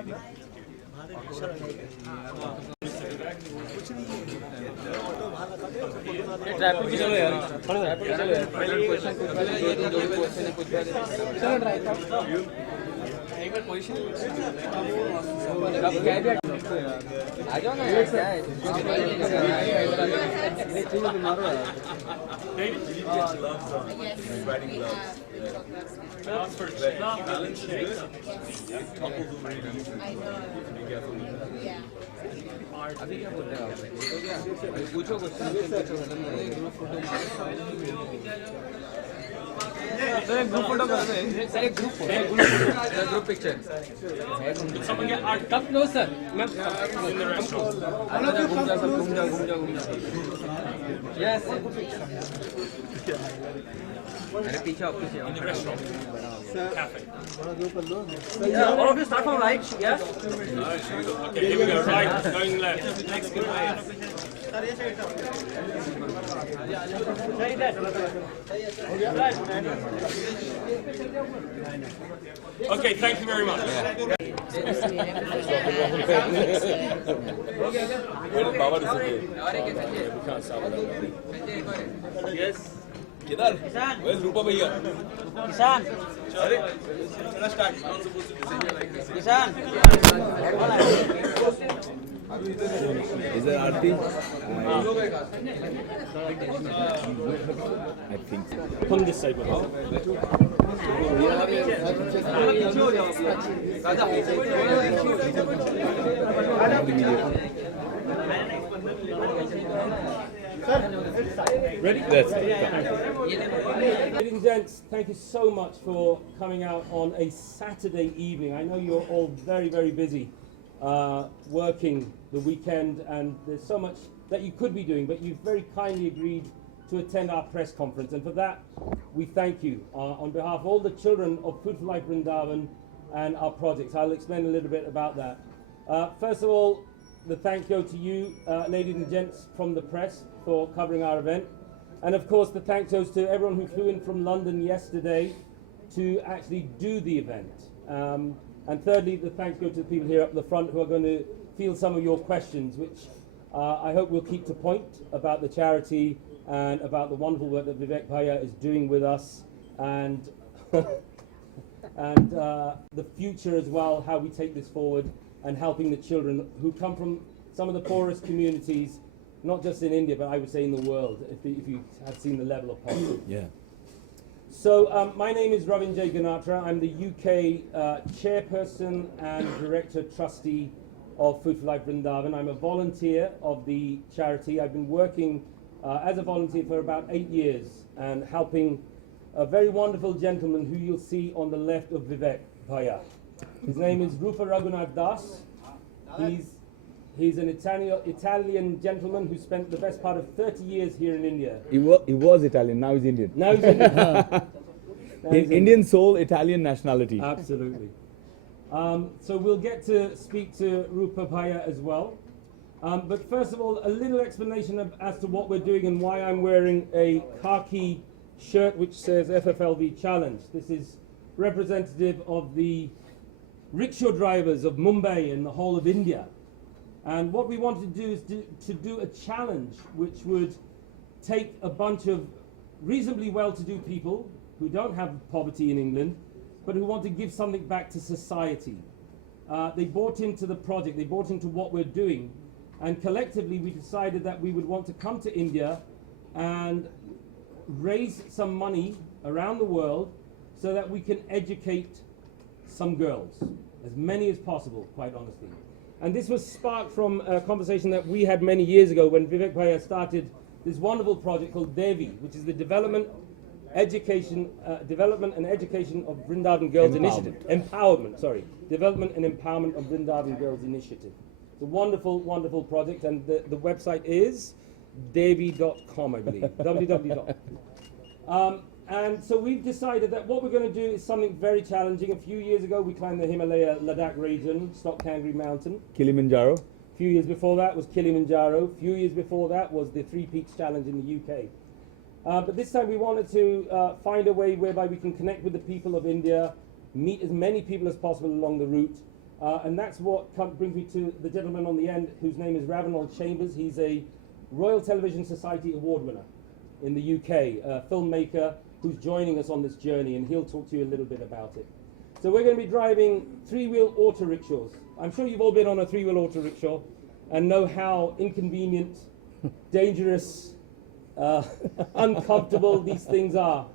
अभी क्या बोलते हैं आप? पूछो क्वेश्चन सर ग्रुप फोटो कर रहे हैं सर एक ग्रुप फोटो ग्रुप पिक्चर कब नो सर मैं घूम जाओ यस अरे पीछे in the restaurant cafe all of you start from right yes okay here we go right going left next good way okay thank you very much yes किधर? Where's Rupa भैया? किसान. अरे, चला start. किसान. Is there Aarti? I think so. From this side. Ready? Yes. Ladies and gents, thank you so much for coming out on a Saturday evening. I know you're all very, very busy working the weekend, and there's so much that you could be doing, but you've very kindly agreed to attend our press conference, and for that we thank you on behalf of all the children of Food for Life Vrindavan and our projects. I'll explain a little bit about that. First of all, the thank you to you, ladies and gents from the press, for covering our event. And of course, the thanks goes to everyone who flew in from London yesterday to actually do the event. And thirdly, the thanks go to the people here up the front who are going to field some of your questions, which I hope will keep to point about the charity and about the wonderful work that Vivek Bhaiya is doing with us, and and the future as well, how we take this forward and helping the children who come from some of the poorest communities, not just in India, but I would say in the world, if you have seen the level of poverty. Yeah. So my name is Ravin J. Ganatra. I'm the UK chairperson and director trustee of Food for Life Vrindavan. I'm a volunteer of the charity. I've been working as a volunteer for about 8 years and helping a very wonderful gentleman who you'll see on the left of Vivek Bhaiya. His name is Rupa Raghunath Das. He's an Italian gentleman who spent the best part of 30 years here in India. He was Italian, now he's Indian. Now he's Indian. Indian soul, Italian nationality. Absolutely. So we'll get to speak to Rupa Bhaiya as well. But first of all, a little explanation as to what we're doing and why I'm wearing a khaki shirt which says FFLV Challenge. This is representative of the rickshaw drivers of Mumbai and the whole of India. And what we wanted to do is to do a challenge which would take a bunch of reasonably well-to-do people who don't have poverty in England, but who want to give something back to society. They bought into the project, they bought into what we're doing, and collectively we decided that we would want to come to India and raise some money around the world so that we can educate some girls, as many as possible, quite honestly. And this was sparked from a conversation that we had many years ago when Vivek Bhaiya started this wonderful project called Devi, which is the Development and Education of Vrindavan Girls Initiative. Development and Empowerment of Vrindavan Girls Initiative. It's a wonderful, wonderful project, and the website is devi.com, I believe. www. And so we've decided that what we're going to do is something very challenging. A few years ago, we climbed the Himalaya Ladakh region, Stock Kangri Mountain. Kilimanjaro. A few years before that was Kilimanjaro. A few years before that was the Three Peaks Challenge in the UK. But this time we wanted to find a way whereby we can connect with the people of India, meet as many people as possible along the route, And that's what brings me to the gentleman on the end, whose name is Ravenel Chambers. He's a Royal Television Society Award winner in the UK, a filmmaker who's joining us on this journey, and he'll talk to you a little bit about it. So we're going to be driving three-wheel auto rickshaws. I'm sure you've all been on a three-wheel auto rickshaw and know how inconvenient, dangerous, uncomfortable these things are.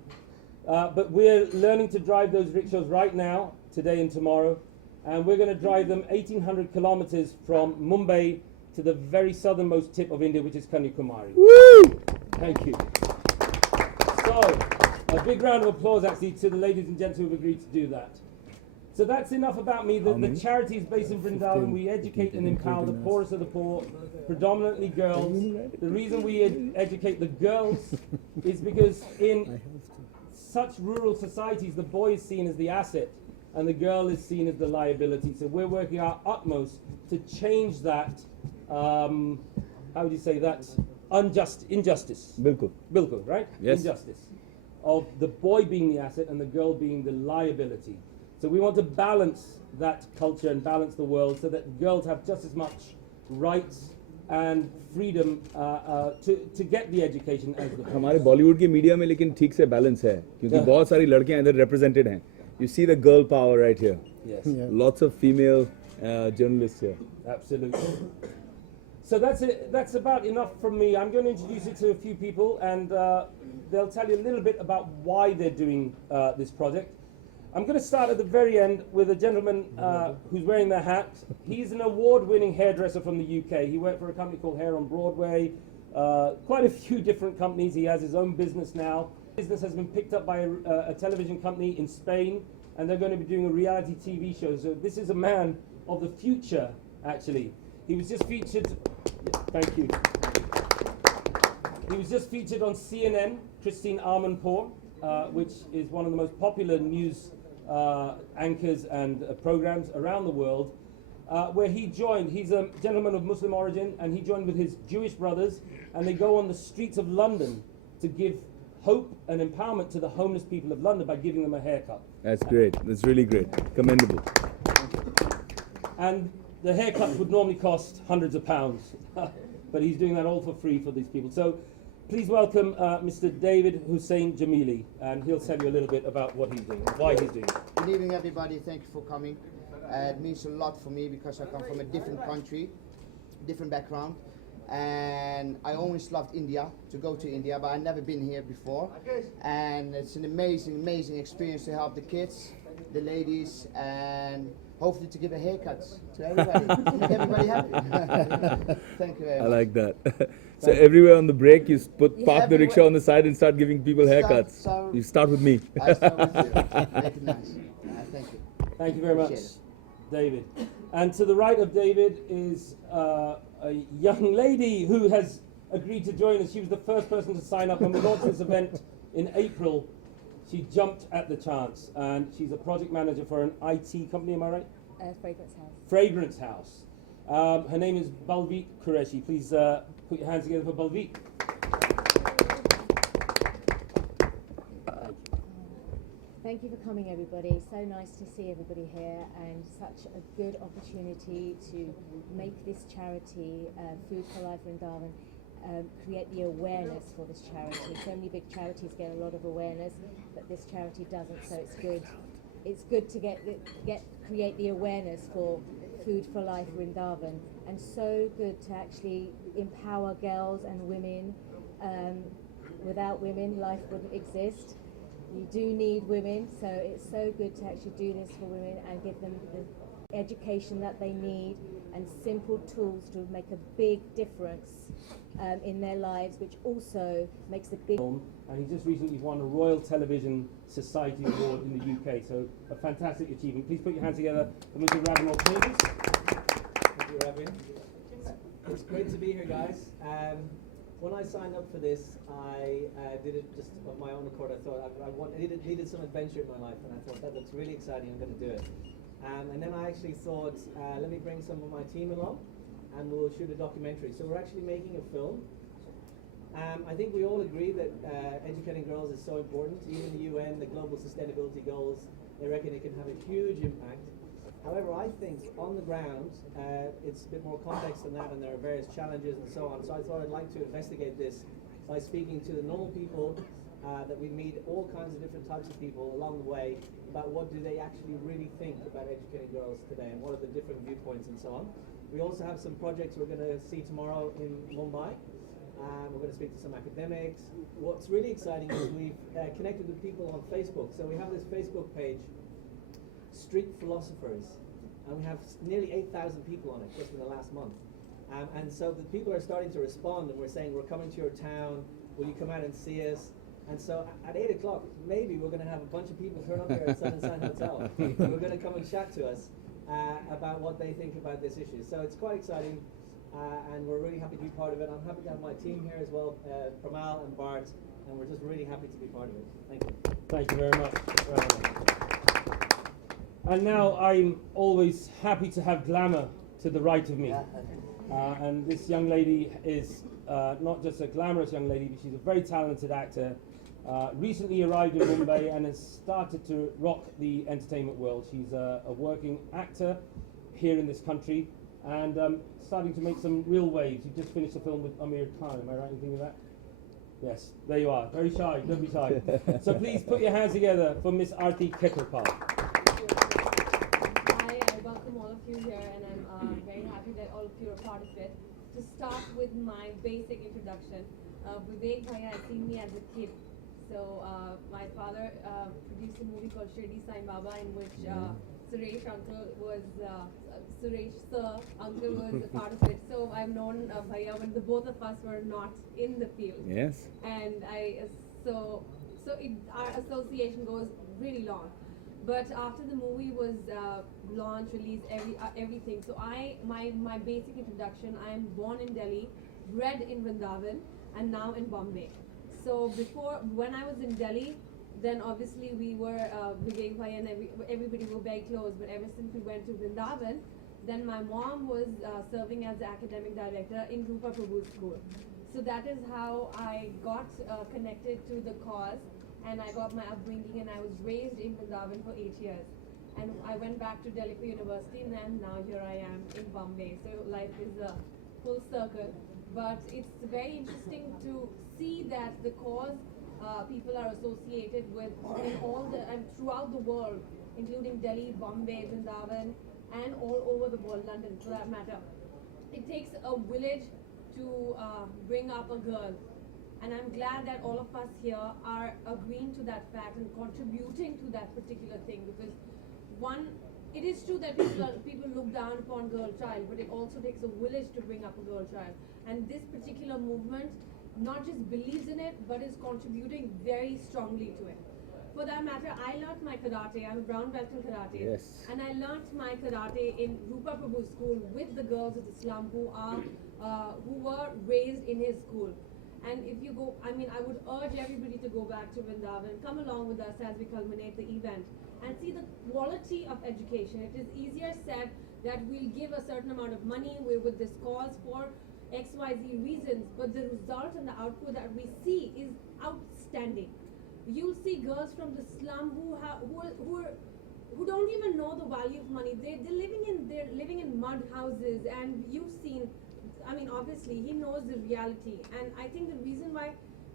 But we're learning to drive those rickshaws right now, today and tomorrow, and we're going to drive them 1,800 kilometers from Mumbai to the very southernmost tip of India, which is Kanyakumari. Woo! Thank you. So, a big round of applause actually to the ladies and gents who have agreed to do that. So that's enough about me. The charity is based in Vrindavan. We educate and empower the poorest of the poor, predominantly girls. The reason we educate the girls is because in such rural societies, the boy is seen as the asset and the girl is seen as the liability. So we're working our utmost to change that, how would you say that, injustice. Bilkul. Bilkul, right? Yes. Injustice. Of the boy being the asset and the girl being the liability. So we want to balance that culture and balance the world so that girls have just as much rights and freedom to get the education as the boys. हमारे बॉलीवुड की media में लेकिन ठीक से balance है क्योंकि बहुत सारी लड़कियां इधर represented हैं. You see the girl power right here. Yes. Yeah. Lots of female journalists here. Absolutely. So that's it. That's about enough from me. I'm going to introduce you to a few people, and they'll tell you a little bit about why they're doing this project. I'm going to start at the very end with a gentleman who's wearing the hat. He's an award-winning hairdresser from the UK. He worked for a company called Hair on Broadway, quite a few different companies. He has his own business now. Business has been picked up by a television company in Spain, and they're going to be doing a reality TV show. So this is a man of the future, actually. He was just featured, thank you. He was just featured on CNN, Christine Armanpour, which is one of the most popular news anchors and programs around the world, where he joined. He's a gentleman of Muslim origin, and he joined with his Jewish brothers, and they go on the streets of London to give hope and empowerment to the homeless people of London by giving them a haircut. That's great. That's really great. Commendable. And the haircuts would normally cost hundreds of pounds, but he's doing that all for free for these people. So please welcome Mr. David Hussein Jamili, and he'll tell you a little bit about what he's doing, why he's doing it. Good evening, everybody. Thank you for coming. It means a lot for me because I come from a different country, different background, and I always loved India, to go to India, but I've never been here before. And it's an amazing, amazing experience to help the kids, the ladies, and hopefully to give a haircut to everybody, to make everybody happy. Thank you very much. I like that. So everywhere on the break, you park the everywhere. rickshaw on the side and start giving people haircuts. You start with me. I start with you. Make it nice. Thank you. Thank you very much, Appreciate David. And to the right of David is a young lady who has agreed to join us. She was the first person to sign up, and we launched this event in April. She jumped at the chance, and she's a project manager for an IT company, am I right? Fragrance House. Fragrance House. Her name is Balveet Qureshi. Please put your hands together for Balveet. Thank you for coming, everybody. So nice to see everybody here, and such a good opportunity to make this charity, Food for Life Vrindavan, create the awareness for this charity. So many big charities get a lot of awareness, but this charity doesn't. So it's good. It's good to create the awareness for Food for Life Vrindavan, and so good to actually empower girls and women. Without women, life wouldn't exist. You do need women, so it's so good to actually do this for women and give them the education that they need and simple tools to make a big difference in their lives, which also makes a big... And he just recently won a Royal Television Society Award in the UK, so a fantastic achievement. Please put your hands together for Mr. Ravenel Chambers. Thank you, Rabin. It's great to be here, guys. When I signed up for this, I did it just of my own accord. I thought I needed some adventure in my life, and I thought that looks really exciting. I'm going to do it. And then I actually thought, let me bring some of my team along, and we'll shoot a documentary. So we're actually making a film. I think we all agree that educating girls is so important. Even the UN, the Global Sustainability Goals, they reckon it can have a huge impact. However, I think on the ground, it's a bit more complex than that, and there are various challenges and so on. So I thought I'd like to investigate this by speaking to the normal people that we meet, all kinds of different types of people along the way, about what do they actually really think about educating girls today, and what are the different viewpoints and so on. We also have some projects we're going to see tomorrow in Mumbai. We're going to speak to some academics. What's really exciting is we've connected with people on Facebook. So we have this Facebook page, Street Philosophers, and we have nearly 8,000 people on it just in the last month. And so the people are starting to respond, and we're saying, we're coming to your town, will you come out and see us? And so at 8 o'clock, maybe we're going to have a bunch of people turn up here at Sun and Sand Hotel. And we're going to come and chat to us about what they think about this issue. So it's quite exciting, and we're really happy to be part of it. I'm happy to have my team here as well, Pramal and Bart, and we're just really happy to be part of it. Thank you. Thank you very much. And now I'm always happy to have glamour to the right of me. And this young lady is not just a glamorous young lady, but she's a very talented actor. Recently arrived in Mumbai and has started to rock the entertainment world. She's a working actor here in this country and starting to make some real waves. You just finished a film with Amir Khan, am I right in thinking that? Yes, there you are. Very shy, don't be shy. So please put your hands together for Miss Aarti Khetarpal. Hi, I welcome all of you here, and I'm very happy that all of you are part of it. To start with my basic introduction, Vivek Bhaiya has seen me as a kid. So my father produced a movie called Shirdi Sai Baba, in which Suresh uncle was Suresh sir uncle was a part of it. So I've known Bhaiya when the both of us were not in the field. Yes. And our association goes really long. But after the movie was launched, released, everything. So my basic introduction, I am born in Delhi, bred in Vrindavan, and now in Bombay. So when I was in Delhi, then obviously we were, Vivek Bhai and everybody were very close, but ever since we went to Vrindavan, then my mom was serving as the academic director in Rupa Prabhu's school. So that is how I got connected to the cause, and I got my upbringing, and I was raised in Vrindavan for 8 years. And I went back to Delhi for university, and then now here I am in Bombay. So life is a full circle. But it's very interesting to see that the cause people are associated with in all the and throughout the world, including Delhi, Bombay, Vrindavan, and all over the world, London for that matter. It takes a village to bring up a girl, and I'm glad that all of us here are agreeing to that fact and contributing to that particular thing, because it is true that people look down upon girl child, but it also takes a village to bring up a girl child. And this particular movement not just believes in it, but is contributing very strongly to it. For that matter, I learnt my karate. I'm a brown belt in karate. Yes. And I learnt my karate in Rupa Prabhu's school with the girls of Islam who were raised in his school. And if you go, I would urge everybody to go back to Vrindavan, come along with us as we culminate the event, and see the quality of education. It is easier said that we'll give a certain amount of money with this cause for XYZ reasons, but the result and the output that we see is outstanding. You'll see girls from the slum who don't even know the value of money. They're living in mud houses, and you've seen. Obviously, he knows the reality, and I think the reason why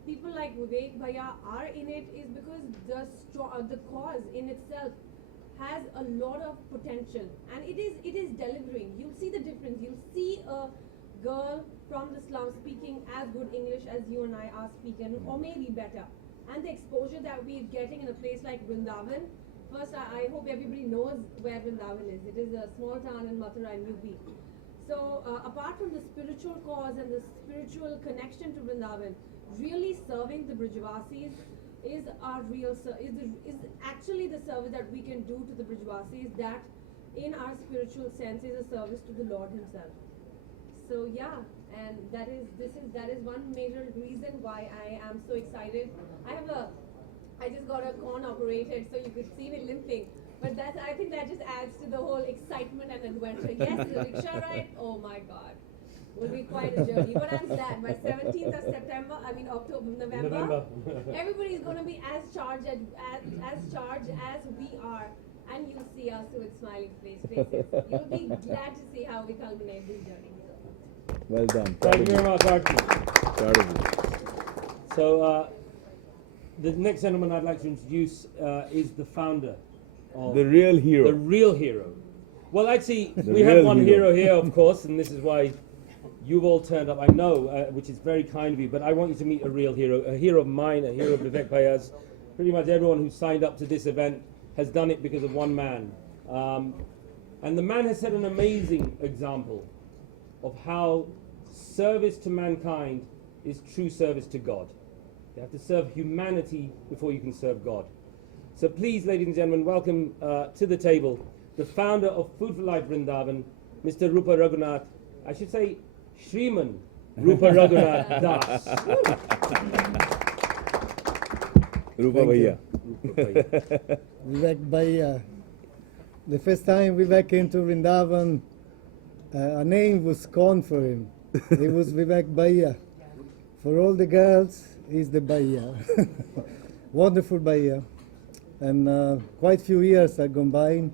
people like Vivek Bhaiya are in it is because the cause in itself has a lot of potential, and it is delivering. You'll see the difference. You'll see a girl from the slum speaking as good English as you and I are speaking, or maybe better. And the exposure that we're getting in a place like Vrindavan. First, I hope everybody knows where Vrindavan is. It is a small town in Mathura and UP. So apart from the spiritual cause and the spiritual connection to Vrindavan, really serving the Brijvasis is actually the service that we can do to the Brijvasis, that in our spiritual sense is a service to the Lord himself. So yeah, and that is one major reason why I am so excited. I just got a corn operated, so you could see me limping. But I think that just adds to the whole excitement and adventure. Yes, the rickshaw ride, oh my God, will be quite a journey. But I'm glad by 17th of November, everybody's going to be as charged as we are. and you'll see us with smiling faces. You'll be glad to see how we culminate this journey. Well done. Thank you very much, Archie. Proud of you. So, the next gentleman I'd like to introduce is the founder of The real hero. The real hero. Well, actually, The we have real one hero. hero here, of course, and this is why you've all turned up, I know, which is very kind of you, but I want you to meet a real hero of mine, a hero of Vivek Bhaya's. Pretty much everyone who signed up to this event has done it because of one man. And the man has set an amazing example of how service to mankind is true service to God. You have to serve humanity before you can serve God. So please, ladies and gentlemen, welcome to the table the founder of Food for Life Vrindavan, Mr. Rupa Raghunath, I should say Shriman Rupa Raghunath Das. Rupa Bhaiya. Vivek Bhaiya. The first time Vivek came to Vrindavan, a name was coined for him. It was Vivek Bhaiya. For all the girls, he's the Bhaiya. Wonderful Bhaiya. And quite few years had gone by.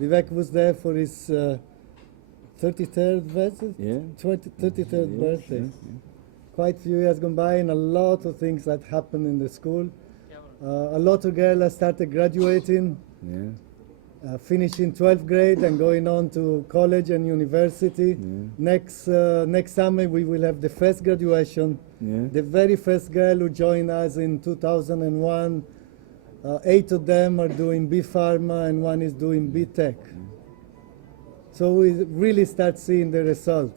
Vivek was there for his 33rd birthday? Yeah. 33rd birthday. Quite few years gone by, and a lot of things that happened in the school. A lot of girls have started graduating, finishing 12th grade and going on to college and university. Next summer we will have the first graduation. The very first girl who joined us in 2001, 8 of them are doing B Pharma and 1 is doing B Tech. So we really start seeing the result.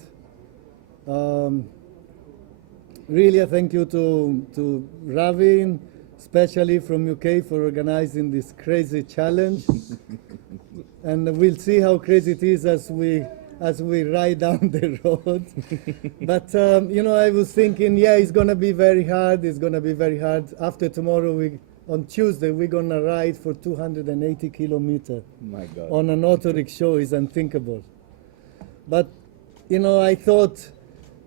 Really a thank you to Ravin, especially from UK, for organizing this crazy challenge. And we'll see how crazy it is as we ride down the road. But you know, I was thinking, yeah, it's gonna be very hard. It's gonna be very hard. After tomorrow, on Tuesday, we're gonna ride for 280 kilometers. My God. On an auto rickshaw is unthinkable. But you know, I thought,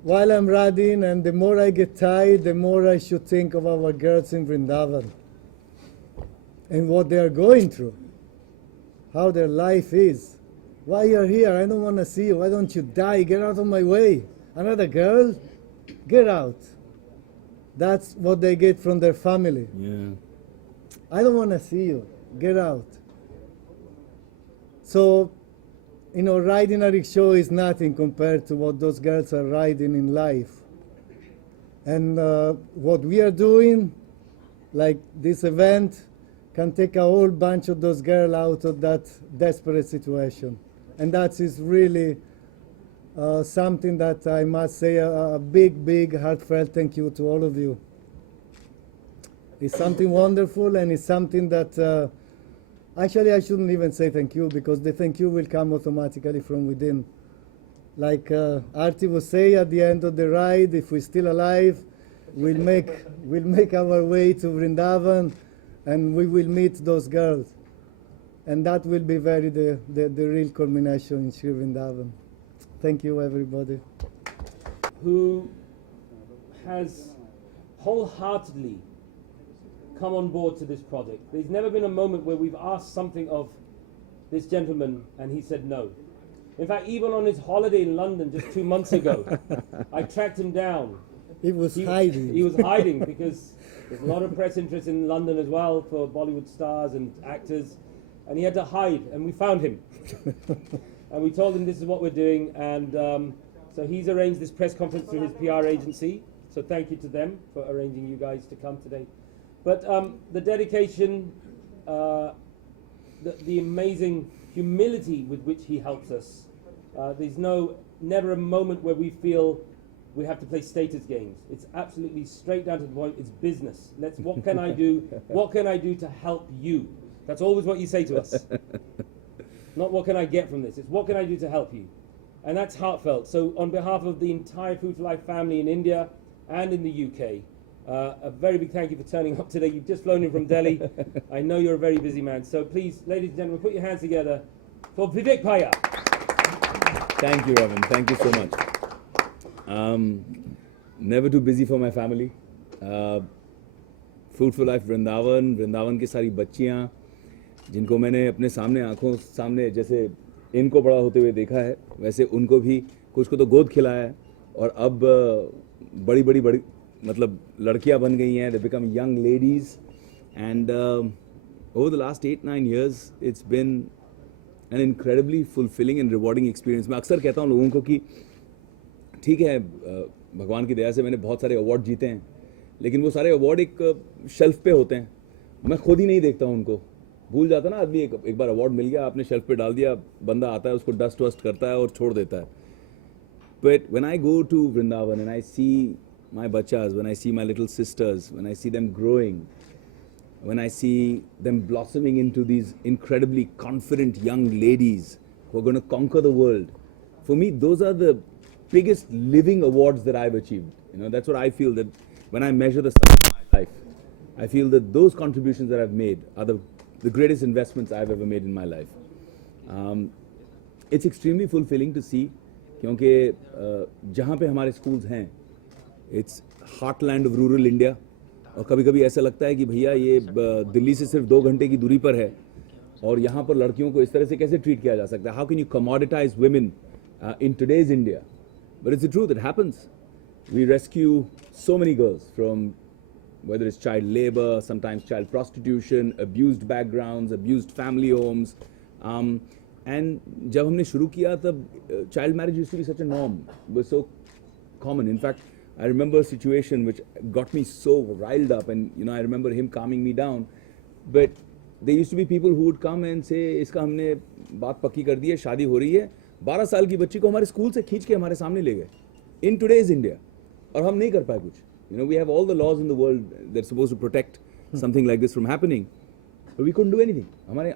while I'm riding, and the more I get tired, the more I should think of our girls in Vrindavan and what they are going through, how their life is. Why you're here? I don't want to see you. Why don't you die? Get out of my way. Another girl? Get out. That's what they get from their family. Yeah. I don't want to see you. Get out. So, you know, riding a rickshaw is nothing compared to what those girls are riding in life. And what we are doing, like this event, can take a whole bunch of those girls out of that desperate situation. And that is really something that I must say a big, big, heartfelt thank you to all of you. It's something wonderful, and it's something that actually I shouldn't even say thank you, because the thank you will come automatically from within. Like Arti will say at the end of the ride, if we're still alive, we'll make our way to Vrindavan, and we will meet those girls. And that will be the real culmination in Sri Vrindavan. Thank you, everybody. Who has wholeheartedly come on board to this project. There's never been a moment where we've asked something of this gentleman and he said no. In fact, even on his holiday in London just 2 months ago, I tracked him down. He was hiding. He was hiding because there's a lot of press interest in London as well for Bollywood stars and actors, and he had to hide, and we found him. And we told him this is what we're doing, and so he's arranged this press conference through his PR agency, so thank you to them for arranging you guys to come today. But the dedication, the amazing humility with which he helps us, there's never a moment where we feel we have to play status games. It's absolutely straight down to the point. It's business. What can I do? What can I do to help you? That's always what you say to us. Not what can I get from this. It's what can I do to help you? And that's heartfelt. So on behalf of the entire Food for Life family in India and in the UK, a very big thank you for turning up today. You've just flown in from Delhi. I know you're a very busy man. So please, ladies and gentlemen, put your hands together for Vivek Bhaiya. Thank you, Ravin. Thank you so much. Never too busy for my family. Food for Life Vrindavan, Vrindavan की सारी बच्चियाँ जिनको मैंने अपने सामने आंखों सामने जैसे इनको बड़ा होते हुए देखा है, वैसे उनको भी कुछ को तो गोद खिलाया है और अब बड़ी बड़ी बड़ी मतलब लड़कियां बन गई हैं. They become young ladies and over the last 8-9 years it's been an incredibly fulfilling and rewarding experience. मैं अक्सर कहता हूँ लोगों को कि ठीक है भगवान की दया से मैंने बहुत सारे अवार्ड जीते हैं, लेकिन वो सारे अवार्ड एक शेल्फ पे होते हैं. मैं खुद ही नहीं देखता हूँ उनको. भूल जाता ना आदमी, एक बार अवार्ड मिल गया आपने शेल्फ पे डाल दिया, बंदा आता है उसको डस्ट वस्ट करता है और छोड़ देता है. But when I go to Vrindavan and I see my bachas, when I see my little sisters, when I see them growing, when I see them blossoming into these incredibly confident young ladies who are going to conquer the world, for me those are the biggest living awards that I've achieved. You know, that's what I feel, that when I measure the sum of my life, I feel that those contributions that I've made are the greatest investments I've ever made in my life. It's extremely fulfilling to see, क्योंकि जहाँ पे हमारे schools हैं, it's heartland of rural India, और कभी-कभी ऐसा लगता है कि भैया ये दिल्ली से सिर्फ 2 घंटे की दूरी पर है और यहाँ पर लड़कियों को इस तरह से कैसे ट्रीट किया जा सकता है? How can you commoditize women in today's India? But it's the truth, it happens. We rescue so many girls from whether it's child labor, sometimes child prostitution, abused backgrounds, abused family homes. And जब हमने शुरू किया तब child marriage used to be such a norm, it was so common. In fact, I remember a situation which got me so riled up, and you know, I remember him calming me down. But there used to be people who would come and say, इसका हमने बात पक्की कर दी है, शादी हो रही है, 12 साल की बच्ची को हमारे स्कूल से खींच के हमारे सामने ले गए in today's India, और हम नहीं कर पाए कुछ. You know, we have all the laws in the world that are supposed to protect something like this from happening, but we couldn't do anything. हमारे